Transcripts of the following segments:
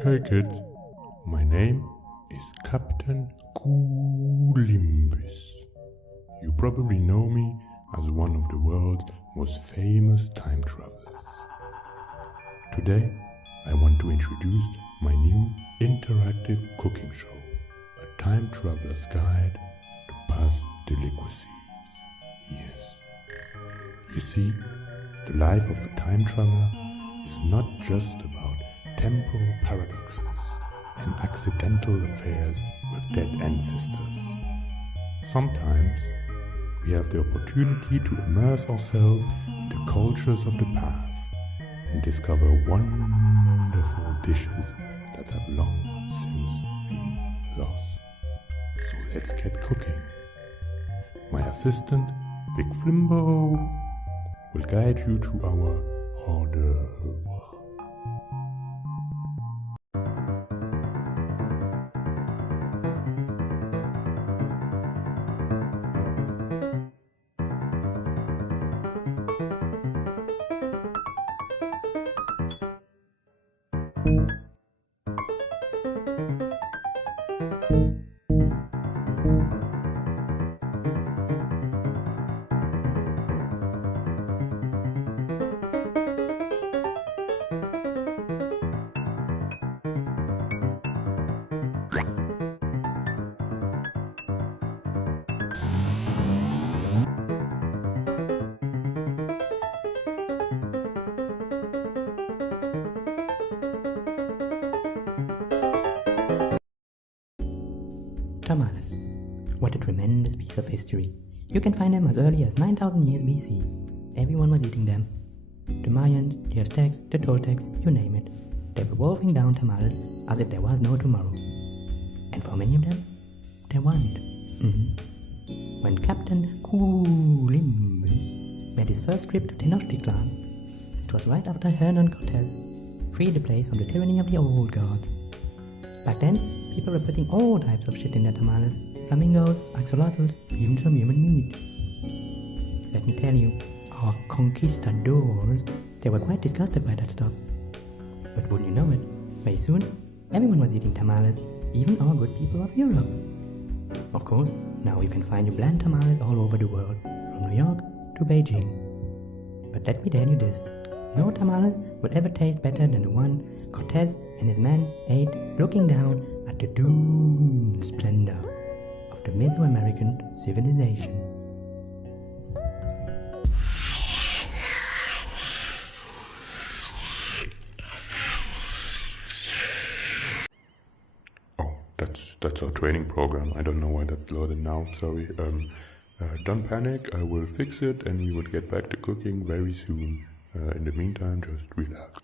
Hey kids, my name is Captain Columbus. You probably know me as one of the world's most famous time travelers. Today, I want to introduce my new interactive cooking show, A Time Traveler's Guide to Past Delicacies. Yes. You see, the life of a time traveler is not just about temporal paradoxes and accidental affairs with dead ancestors. Sometimes we have the opportunity to immerse ourselves in the cultures of the past and discover wonderful dishes that have long since been lost. So let's get cooking. My assistant, Big Flimbo, will guide you to our hors d'oeuvre. Tamales. What a tremendous piece of history. You can find them as early as 9,000 years BC. Everyone was eating them. The Mayans, the Aztecs, the Toltecs, you name it. They were wolfing down tamales as if there was no tomorrow. And for many of them, there wasn't. When Captain Columbus made his first trip to Tenochtitlan, it was right after Hernan Cortez freed the place from the tyranny of the old gods. Back then, people were putting all types of shit in their tamales. Flamingos, axolotls, even some human meat. Let me tell you, our conquistadors, they were quite disgusted by that stuff. But wouldn't you know it, very soon, everyone was eating tamales, even our good people of Europe. Of course, now you can find your bland tamales all over the world, from New York to Beijing. But let me tell you this, no tamales will ever taste better than the one Cortez and his men ate looking down at the doomed splendor of the Mesoamerican civilization. Oh, that's our training program. I don't know why that loaded now, sorry. Don't panic, I will fix it and we will get back to cooking very soon. In the meantime, just relax.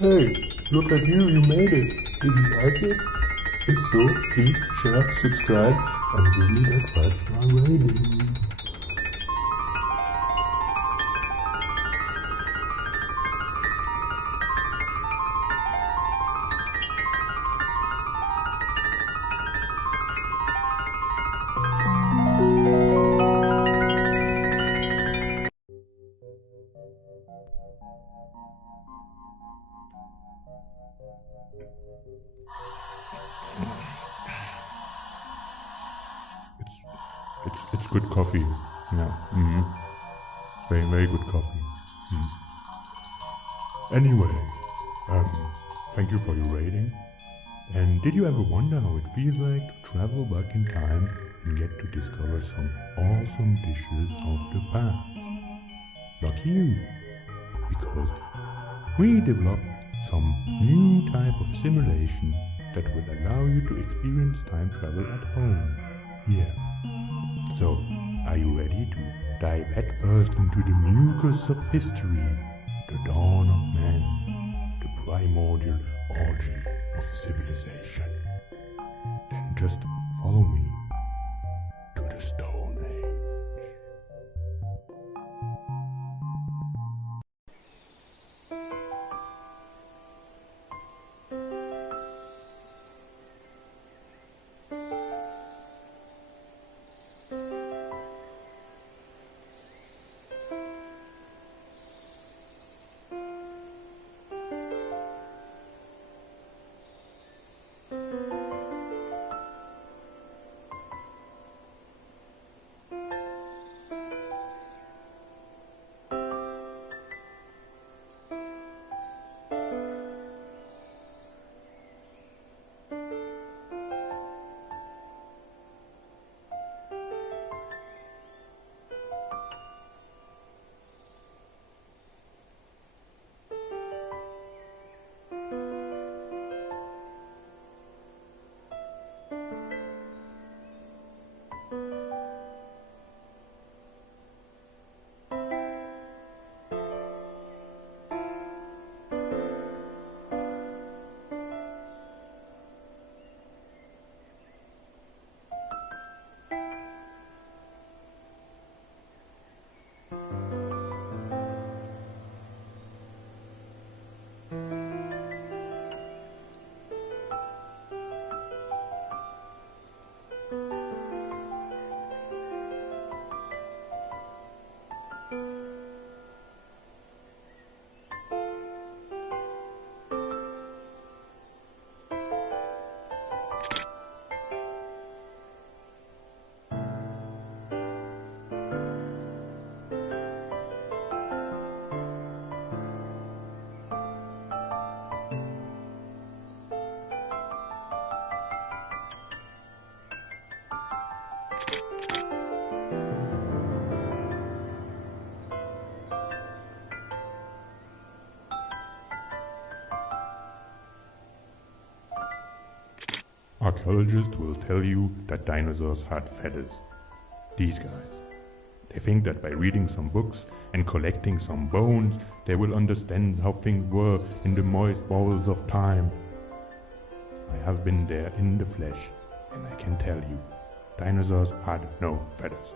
Hey, look at you, you made it. Did you like it? If so, please share, subscribe, and give me that 5-star rating. It's good coffee. Yeah. Very, very good coffee. Anyway, thank you for your rating. And did you ever wonder how it feels like to travel back in time and get to discover some awesome dishes of the past? Lucky you, because we developed some new type of simulation that will allow you to experience time travel at home. Yeah. So, are you ready to dive headfirst into the mucus of history, the dawn of man, the primordial orgy of civilization? Then just follow me to the Stone Age. Archaeologists will tell you that dinosaurs had feathers. These guys. They think that by reading some books and collecting some bones, they will understand how things were in the moist bowels of time. I have been there in the flesh, and I can tell you, dinosaurs had no feathers.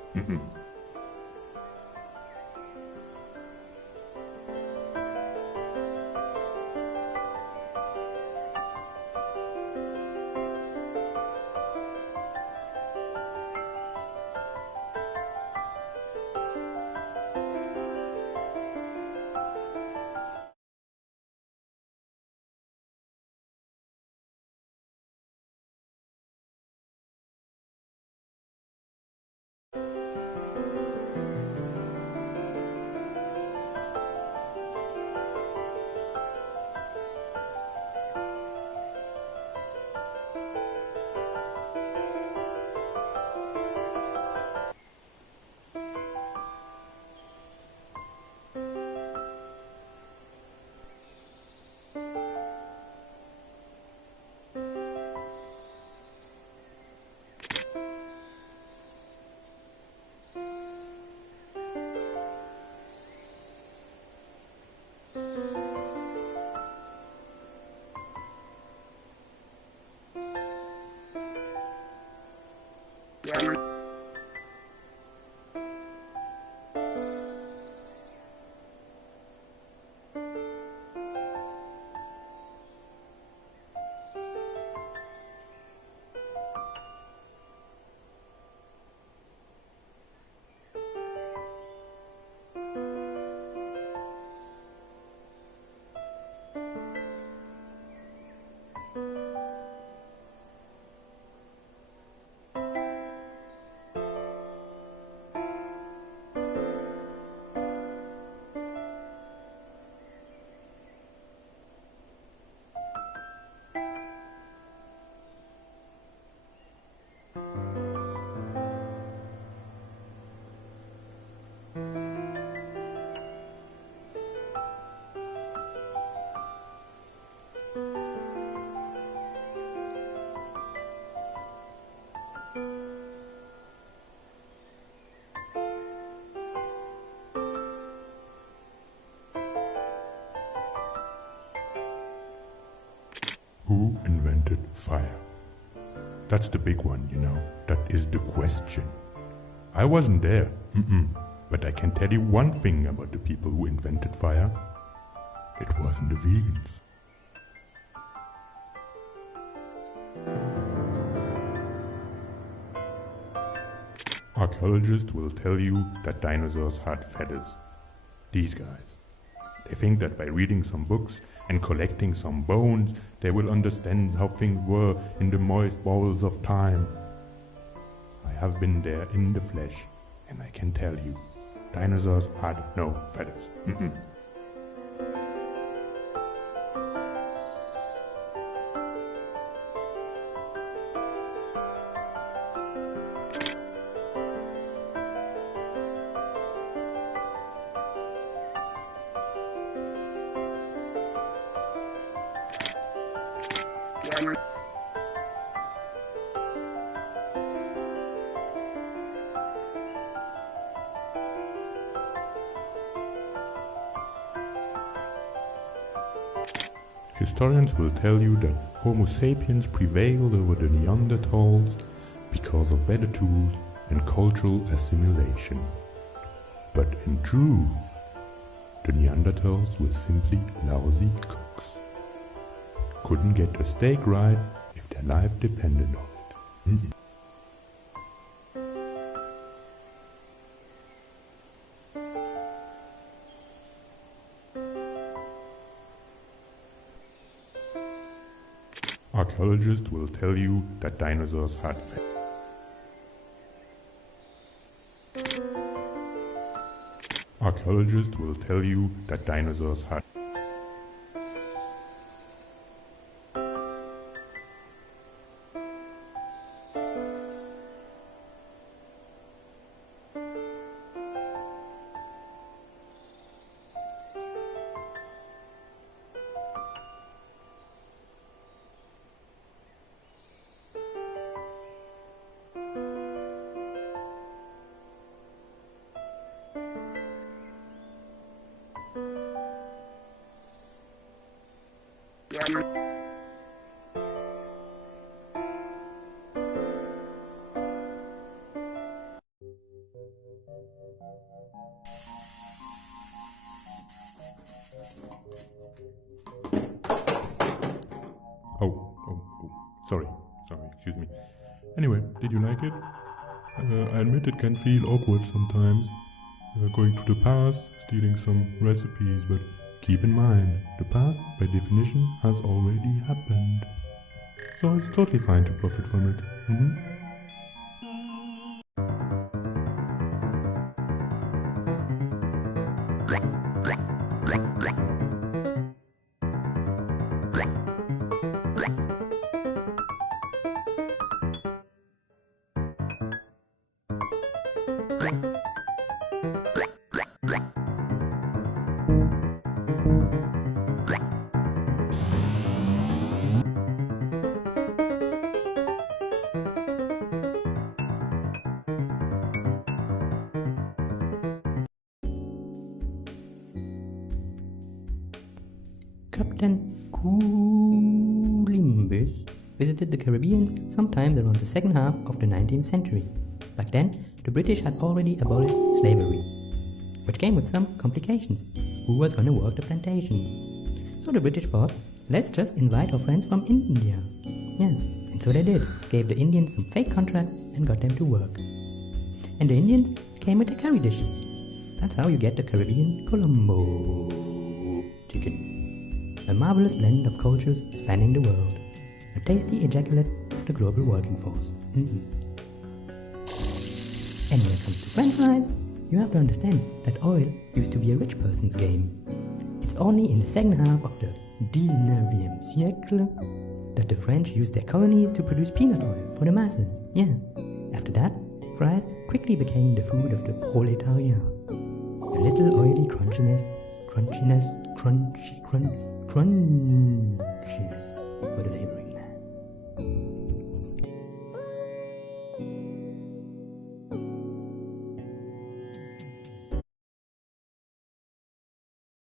Who invented fire? That's the big one, you know. That is the question. I wasn't there, but I can tell you one thing about the people who invented fire. It wasn't the vegans. Archaeologists will tell you that dinosaurs had feathers. These guys. They think that by reading some books and collecting some bones, they will understand how things were in the moist bowels of time. I have been there in the flesh, and I can tell you, dinosaurs had no feathers. Historians will tell you that Homo sapiens prevailed over the Neanderthals because of better tools and cultural assimilation. But in truth, the Neanderthals were simply lousy cooks. Couldn't get a steak right if their life depended on it. Archaeologists will tell you that dinosaurs had feathers. Archaeologists will tell you that dinosaurs had. Sorry, excuse me. Anyway, did you like it? I admit it can feel awkward sometimes, going to the past, stealing some recipes, but keep in mind, the past, by definition, has already happened. So it's totally fine to profit from it. Captain Columbus visited the Caribbean sometime around the second half of the 19th century. Back then, the British had already abolished slavery, which came with some complications. Who was going to work the plantations? So the British thought, let's just invite our friends from India. Yes, and so they did, gave the Indians some fake contracts and got them to work. And the Indians came with a curry dish. That's how you get the Caribbean Colombo chicken. A marvelous blend of cultures spanning the world. A tasty ejaculate of the global working force. And when it comes to french fries, you have to understand that oil used to be a rich person's game. It's only in the second half of the 19e siècle that the French used their colonies to produce peanut oil for the masses. Yes. After that, fries quickly became the food of the proletariat. A little oily crunchiness for the laboring man.